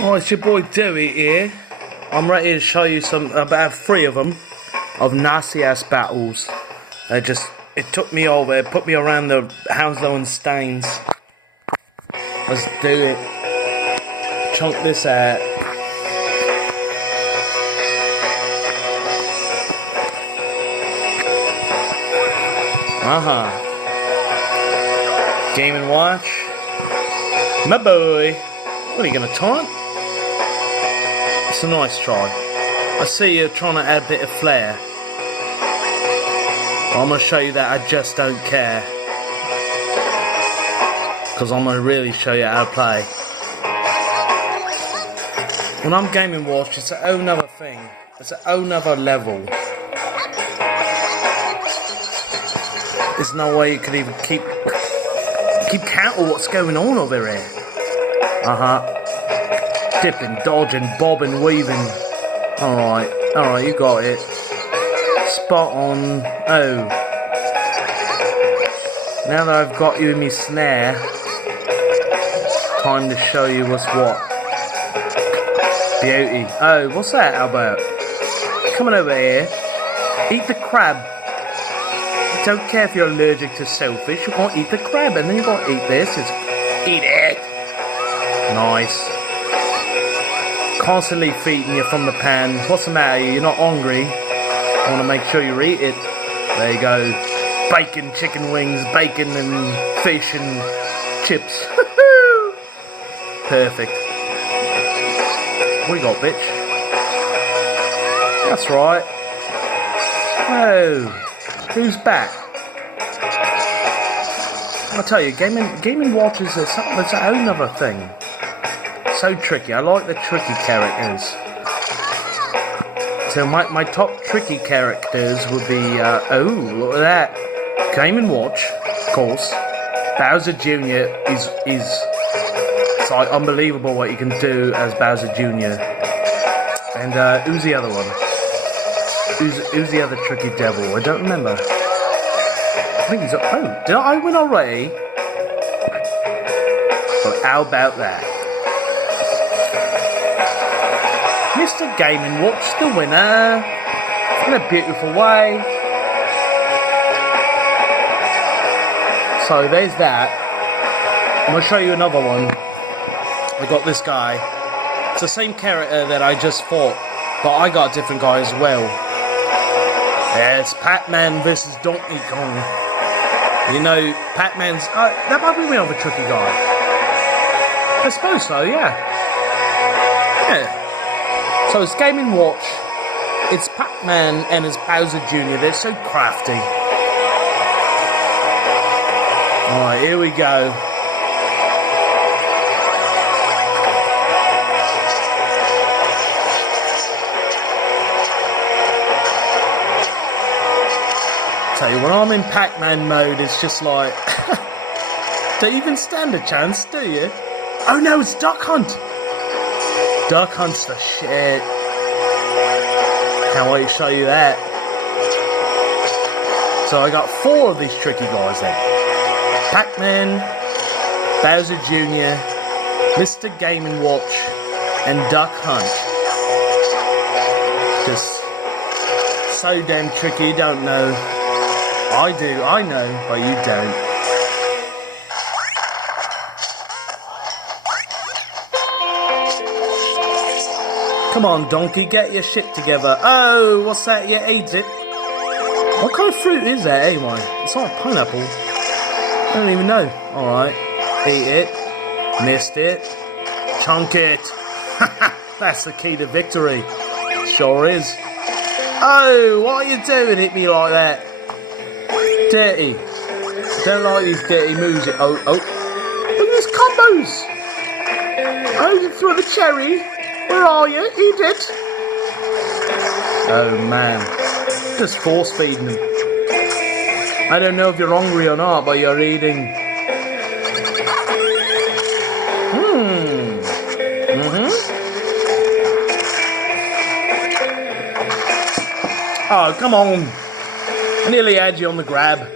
Oh, it's your boy Dewey here. I'm ready to show you about 3 of them, of nasty ass battles. It took me over, it put me around the Hounslow and Staines. Let's do it. Chunk this out. Game and Watch. My boy. What are you gonna taunt? It's a nice try. I see you're trying to add a bit of flair. I'm gonna show you that I just don't care. Because I'm gonna really show you how to play. When I'm Game and Watch, it's a whole nother thing. It's a whole nother level. There's no way you could even keep count of what's going on over here. Dipping, dodging, bobbing, weaving. Alright, you got it. Spot on. Oh. Now that I've got you in my snare, time to show you what's what. Beauty. Oh, what's that about? Coming over here. Eat the crab. I don't care if you're allergic to shellfish, you can't eat the crab, and then you gotta eat this. Eat it! Nice. Constantly feeding you from the pan. What's the matter? You're not hungry. I want to make sure you eat it. There you go. Bacon, chicken wings, bacon and fish and chips. Perfect. What you got, bitch? That's right. Oh. Who's back? I'll tell you, gaming watches is a whole other thing. So tricky. I like the tricky characters. So my top tricky characters would be oh, look at that. Game & Watch, of course. Bowser Jr. is it's like unbelievable what you can do as Bowser Jr. And who's the other one? Who's the other tricky devil? I don't remember. I think he's oh, did I win already? Well, how about that? Mr. Game & Watch, the winner, in a beautiful way. So there's that. I'm going to show you another one. I got this guy. It's the same character that I just fought, but I got a different guy as well. Yeah, it's Pac-Man versus Donkey Kong. You know, Pac-Man's... that might be another tricky guy. I suppose so, yeah. Yeah. So it's Game & Watch, it's Pac-Man and it's Bowser Jr. They're so crafty. Alright, here we go. Tell you, when I'm in Pac-Man mode, it's just like... don't even stand a chance, do you? Oh no, it's Duck Hunt! Duck Hunt's the shit. Can't wait to show you that. So I got 4 of these tricky guys then. Pac-Man, Bowser Jr., Mr. Game & Watch, and Duck Hunt. Just so damn tricky, you don't know. I do, I know, but you don't. Come on, donkey, get your shit together. Oh, what's that? You ate it. What kind of fruit is that, anyway? It's not a pineapple. I don't even know. Alright. Eat it. Missed it. Chunk it. That's the key to victory. Sure is. Oh, what are you doing? Hit me like that. Dirty. Don't like these dirty moves. Oh. Look at these combos. Oh, you threw the cherry. Where are you? Eat it! Oh man. Just force feeding them. I don't know if you're hungry or not, but you're eating. Oh, come on. I nearly had you on the grab.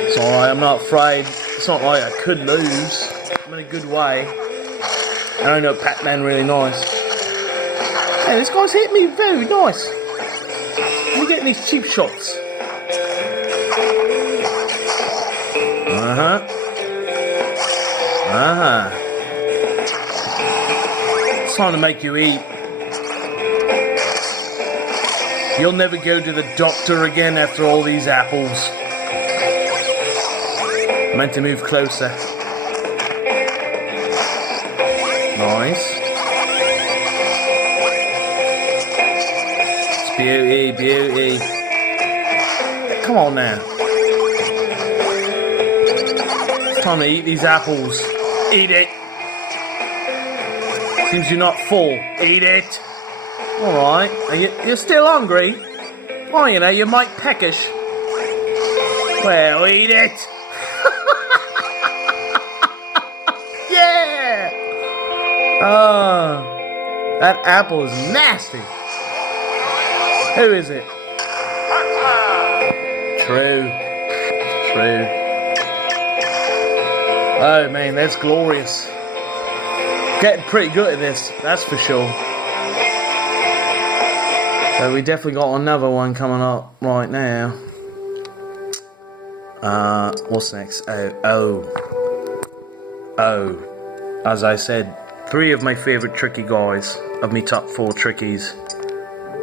It's alright, I'm not afraid. It's not like I could lose. I'm in a good way. And I know Pac-Man really nice. Hey, this guy's hit me very nice. I'm getting these cheap shots. It's time to make you eat. You'll never go to the doctor again after all these apples. I meant to move closer. Nice. It's beauty, beauty. Come on now. It's time to eat these apples. Eat it. Seems you're not full. Eat it. Alright. You're still hungry? Oh, you know, you're Mike Peckish. Well, eat it. Yeah! Oh, that apple is nasty. Who is it? True. True. Oh man, that's glorious. Getting pretty good at this, that's for sure. So we definitely got another one coming up right now. What's next? Oh. As I said, 3 of my favourite tricky guys of me top 4 trickies.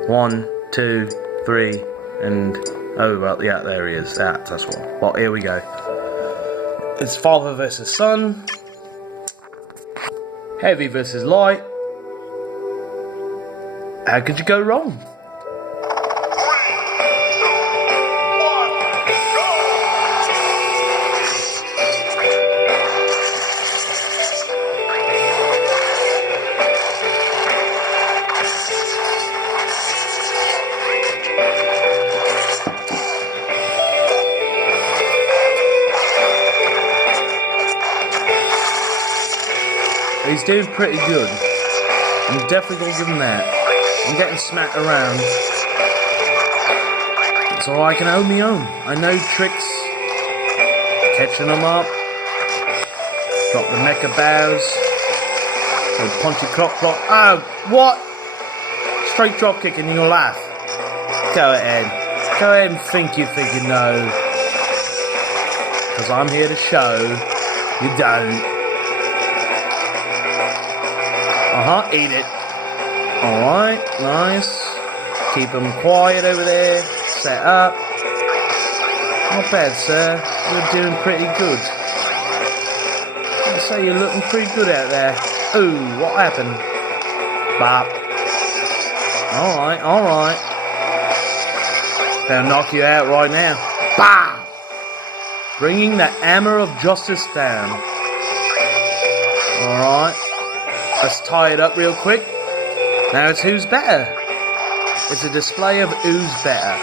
1, 2, 3, and oh well, yeah, there he is. That's one. Well, here we go. It's father versus son. Heavy versus light. How could you go wrong? He's doing pretty good. I'm definitely going to give him that. I'm getting smacked around. So I can hold me own. I know tricks. Catching them up. Drop the mecha bows. Go punchy clock block. Oh, what? Straight drop kick and you'll laugh. Go ahead. Go ahead and think you know. Because I'm here to show you don't. Eat it. Alright, nice. Keep them quiet over there. Set up. Not bad, sir. You're doing pretty good. I'd say you're looking pretty good out there. Ooh, what happened? Bop. Alright, alright. They'll knock you out right now. Bah! Bringing the hammer of justice down. Alright. Let's tie it up real quick. Now it's who's better. It's a display of who's better.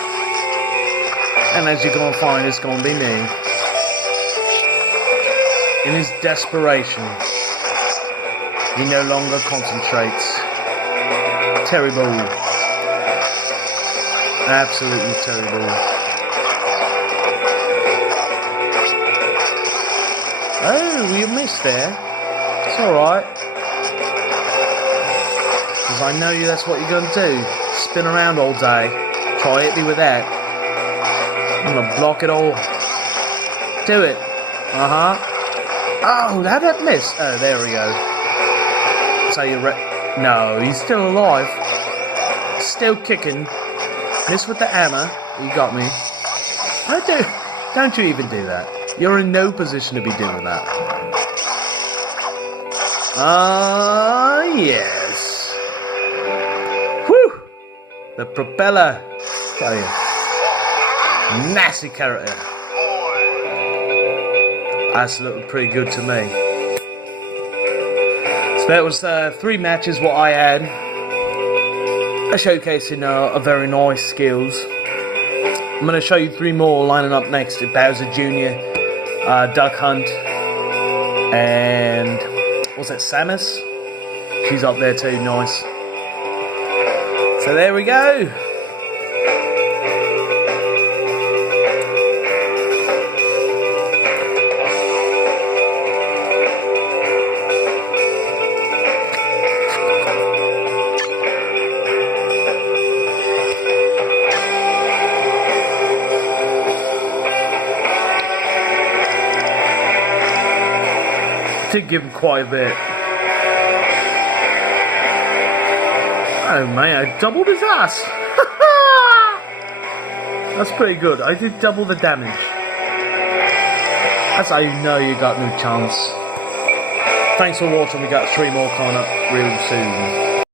And as you're going to find, it's going to be me. In his desperation, he no longer concentrates. Terrible. Absolutely terrible. Oh, we missed there. It's alright. Because I know you, that's what you're going to do. Spin around all day. Try hit me with that. I'm going to block it all. Do it. Oh, how'd that miss? Oh, there we go. So you're no, he's still alive. Still kicking. Miss with the hammer. You got me. Don't you even do that. You're in no position to be doing that. Yes. Whew! The propeller. Tell you. Nasty character. That's looking pretty good to me. So that was 3 matches what I had. Showcasing a very nice skills. I'm going to show you 3 more lining up next. Bowser Jr., Duck Hunt, and what's that, Samus? She's up there too, nice. So there we go. Did give him quite a bit. Oh man, I doubled his ass. That's pretty good. I did double the damage. That's how you know you got no chance. Thanks for watching. We got 3 more coming up real soon.